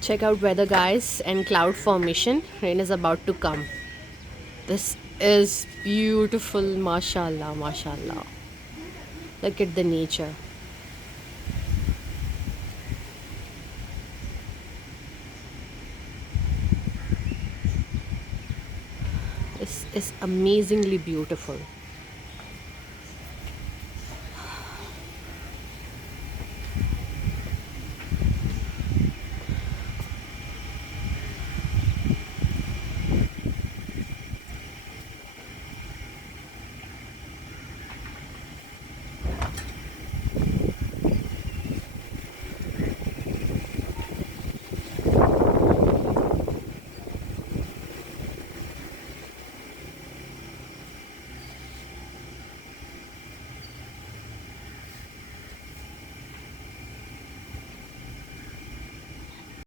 Check out weather, guys, and cloud formation. Rain is about to come. This is beautiful, mashallah, mashallah. Look at the nature. This is amazingly beautiful.